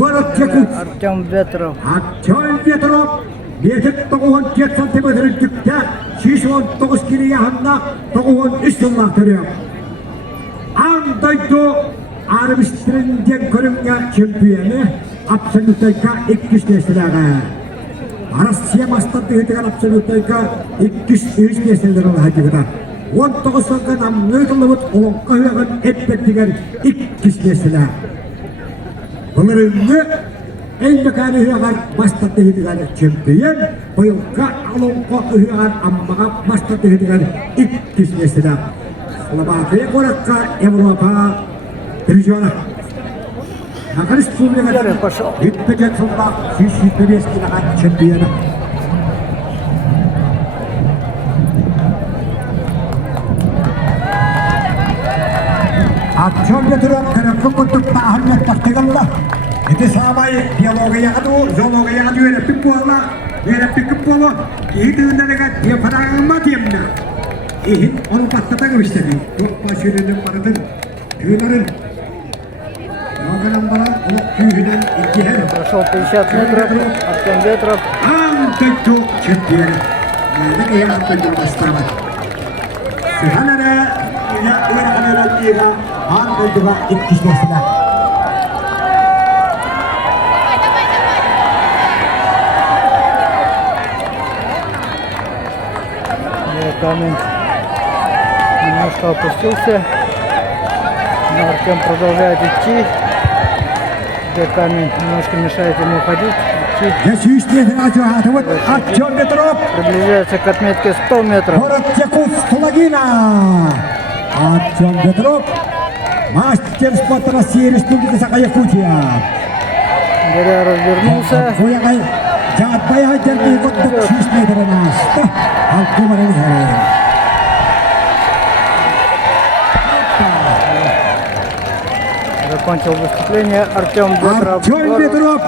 город Якут. Артем Ветров. Артем Ветров. Метр 97 сантиметр жүкті, 69 келеге ғанна 93 сыллақ түрек. Андайды армистрінден көрінген чемпионы абсолютайка 200 несілігі. Россия мастаты етіген абсолютайка 200 несілдері ғадығыда. 19 сылған амнөйділі бұд олыңқа үйеген әппеттеген 200 несілі. Бұлыр үнгі Elbekani hüyagar mastatı hüdigan çempiyon, boyunca alonqa hüyagar ammaga mastatı hüdigan ilk kismesine. Slovakiya korakka Avrupa Divizyonu. Nakar Respublika'da hütmecek sonunda 125 kilogram çempiyonu. Akşam götürüp karaklı kutup tahilmet taktikallah. Itu samai dialognya itu, zoologinya itu ada pikir itu dengan dia perang matiamnya. Ini orang pasti tak bisa ni. Masih ada paradan, jualan. Orang orang jualan ikhlas. Прошел 50 метров. Артем Ветров. Angkat champion. Mereka yang angkat bersama. Sebenarnya ya orang dia angkat juga ikhlas sudah. Камень немножко опустился, но Артем продолжает идти. Где камень немножко мешает ему ходить. Приближается к отметке 100 метров. Город Якут, Стулагина. Артем Ветров, мастер спорта России, Республика Саха-Якутия. Горя развернулся. Закончил выступление Артем Ветров. Артем Ветров.